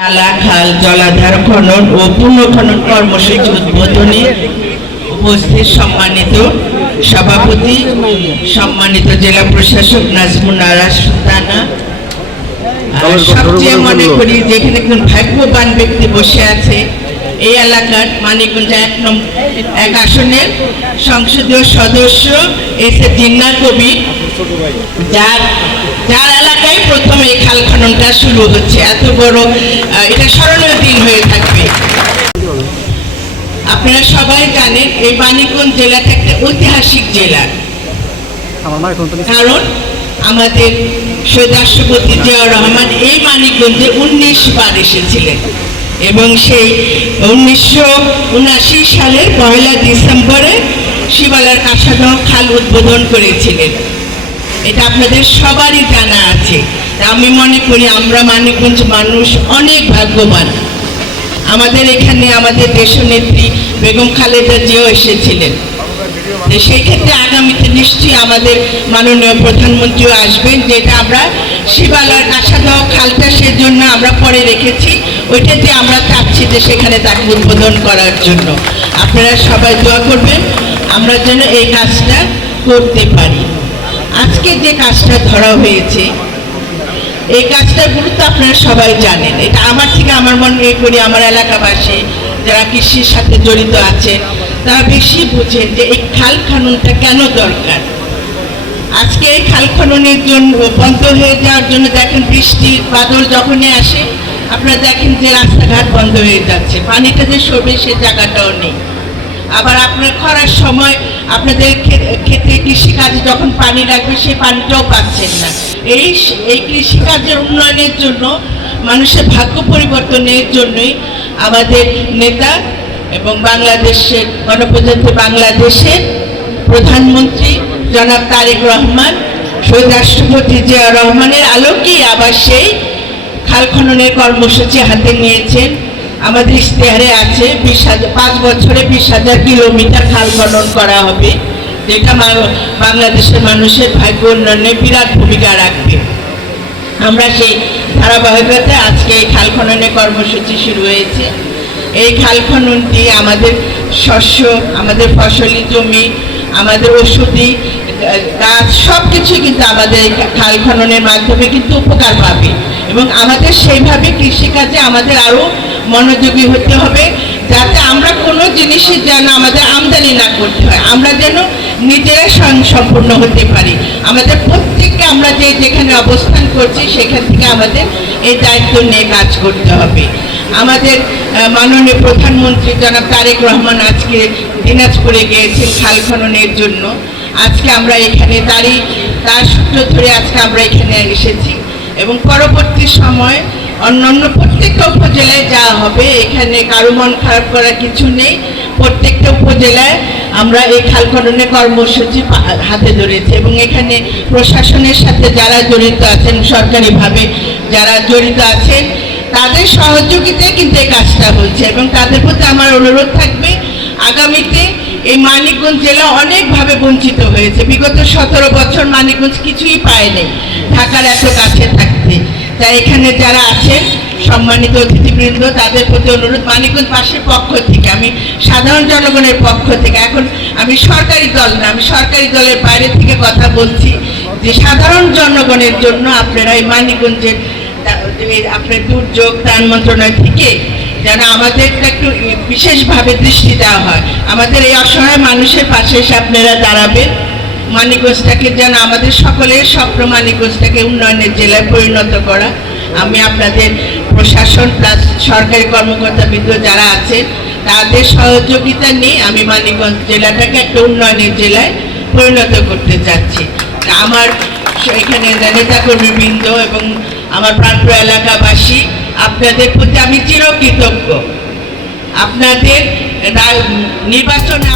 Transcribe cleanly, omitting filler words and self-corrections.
নালা, খাল, জলাধার খনন ও পুনঃখনন কর্মসূচি উদ্বোধনে উপস্থিত সম্মানিত সভাপতি, সম্মানিত জেলা প্রশাসক নাজমুন আরা সুলতানা, সবচেয়ে মনে করি যেখানে একজন ভাগ্যবান ব্যক্তি বসে আছে এই এলাকার মানিকগঞ্জ 1 আসনের সংসদীয় সদস্য এস এ জিন্নাহ কবির, যার এলাকায় প্রথম এই খাল খননটা শুরু হচ্ছে। এত বড় এটা স্মরণীয় দিন হয়ে থাকবে। আপনারা সবাই জানেন এই মানিকগঞ্জ জেলাটা একটা ঐতিহাসিক জেলা, কারণ আমাদের শহীদ রাষ্ট্রপতি জিয়াউর রহমান এই মানিকগঞ্জে 19 বার এসেছিলেন এবং সেই 1979 সালের 1 ডিসেম্বরে শিবালয়ের কাঁসাদহ খাল উদ্বোধন করেছিলেন। এটা আপনাদের সবারই জানা আছে। আমি মনে করি আমরা মানিকগঞ্জ মানুষ অনেক ভাগ্যবান। আমাদের এখানে আমাদের দেশনেত্রী বেগম খালেদা জিয়াও এসেছিলেন। সেই ক্ষেত্রে আগামীতে নিশ্চয়ই আমাদের মাননীয় প্রধানমন্ত্রীও আসবেন, যেটা আমরা শিবালয়ের কাঁসাদহ খালটা সেজন্য আমরা পরে রেখেছি, ওইটাতে আমরা চাচ্ছি যে সেখানে তাকে উদ্বোধন করার জন্য। আপনারা সবাই দোয়া করবেন আমরা যেন এই কাজটা করতে পারি। আজকে যে কাজটা ধরা হয়েছে এই কাজটার গুরুত্ব আপনারা সবাই জানেন। এটা আমার থেকে আমার মনে করি আমার এলাকাবাসী যারা কৃষির সাথে জড়িত আছেন তারা বেশি বুঝেন যে এই খাল খননটা কেন দরকার। আজকে এই খাল খননের জন্য বন্ধ হয়ে যাওয়ার জন্য দেখেন বৃষ্টি বাদল যখনই আসে আপনারা দেখেন যে রাস্তাঘাট বন্ধ হয়ে যাচ্ছে, পানিটা যে সরবে সে জায়গাটাও নেই। আবার আপনার খরার সময় আপনাদের ক্ষেত্রে কৃষিকাজে যখন পানি লাগবে সেই পানিটাও পাচ্ছেন না। এই কৃষিকাজের উন্নয়নের জন্য মানুষের ভাগ্য পরিবর্তনের জন্যই আমাদের নেতা এবং বাংলাদেশের গণপ্রজাতন্ত্রী বাংলাদেশের প্রধানমন্ত্রী জনাব তারেক রহমান শহীদ রাষ্ট্রপতি জিয়াউর রহমানের আলোকেই আবার সেই খাল খননের কর্মসূচি হাতে নিয়েছেন। আমাদের ইশতেহারে আছে 5 বছরে 20,000 কিলোমিটার খাল খনন করা হবে, যেটা বাংলাদেশের মানুষের ভাগ্য উন্নয়নে বিরাট ভূমিকা রাখবে। আমরা সেই ধারাবাহিকতায় আজকে এই খাল খননের কর্মসূচি শুরু হয়েছে। এই খাল খননটি আমাদের শস্য, আমাদের ফসলি জমি, আমাদের ওষুধি গাছ সব কিছু কিন্তু আমাদের খাল খননের মাধ্যমে কিন্তু উপকার পাবে এবং আমাদের সেইভাবে কৃষিকাজে আমাদের আরও মনোযোগী হতে হবে, যাতে আমরা কোনো জিনিসের যেন আমাদের আমদানি না করতে হয়, আমরা যেন নিজেরাই স্বয়ংসম্পূর্ণ হতে পারি। আমাদের প্রত্যেককে আমরা যেখানে অবস্থান করছি সেখান থেকে আমাদের এই দায়িত্ব নিয়ে কাজ করতে হবে। আমাদের মাননীয় প্রধানমন্ত্রী জনাব তারেক রহমান আজকে দিনাজপুরে গিয়েছেন খাল খননের জন্য। আজকে আমরা এখানে তার সূত্র ধরে আজকে আমরা এখানে এসেছি এবং পরবর্তী সময় অন্যান্য প্রত্যেকটা উপজেলায় যাওয়া হবে। এখানে কারো মন খারাপ করার কিছু নেই। প্রত্যেকটা উপজেলায় আমরা এই খাল খননের কর্মসূচি হাতে ধরেছি এবং এখানে প্রশাসনের সাথে যারা জড়িত আছেন, সরকারিভাবে যারা জড়িত আছেন তাদের সহযোগিতায় কিন্তু এই কাজটা হচ্ছে এবং তাদের প্রতি আমার অনুরোধ থাকবে আগামীতে এই মানিকগঞ্জ জেলা অনেকভাবে বঞ্চিত হয়েছে। বিগত 17 বছর মানিকগঞ্জ কিছুই পায়নি ঢাকার এত কাছে থাকতে। তাই এখানে যারা আছেন সম্মানিত অতিথিবৃন্দ তাদের প্রতি অনুরোধ, মানিকগঞ্জ বাসীর পক্ষ থেকে, আমি সাধারণ জনগণের পক্ষ থেকে, এখন আমি সরকারি দল না, আমি সরকারি দলের বাইরে থেকে কথা বলছি, যে সাধারণ জনগণের জন্য আপনারা এই মানিকগঞ্জের আপনার দুর্যোগ ত্রাণ মন্ত্রণালয় থেকে যেন আমাদের একটু বিশেষভাবে দৃষ্টি দেওয়া হয়, আমাদের এই অসহায় মানুষের পাশে এসে আপনারা দাঁড়াবেন। মানিকগঞ্জটাকে যেন আমাদের সকলের স্বপ্ন মানিকগঞ্জটাকে উন্নয়নের জেলায় পরিণত করা। আমি আপনাদের প্রশাসন প্লাস সরকারি কর্মকর্তাবৃন্দ যারা আছেন তাদের সহযোগিতা নিয়ে আমি মানিকগঞ্জ জেলাটাকে একটা উন্নয়নের জেলায় পরিণত করতে চাচ্ছি। আমার এখানে নেতাকর্মীবৃন্দ এবং আমার প্রাণপ্রিয় এলাকাবাসী আপনাদের প্রতি আমি চিরকৃতজ্ঞ। আপনাদের নির্বাচনে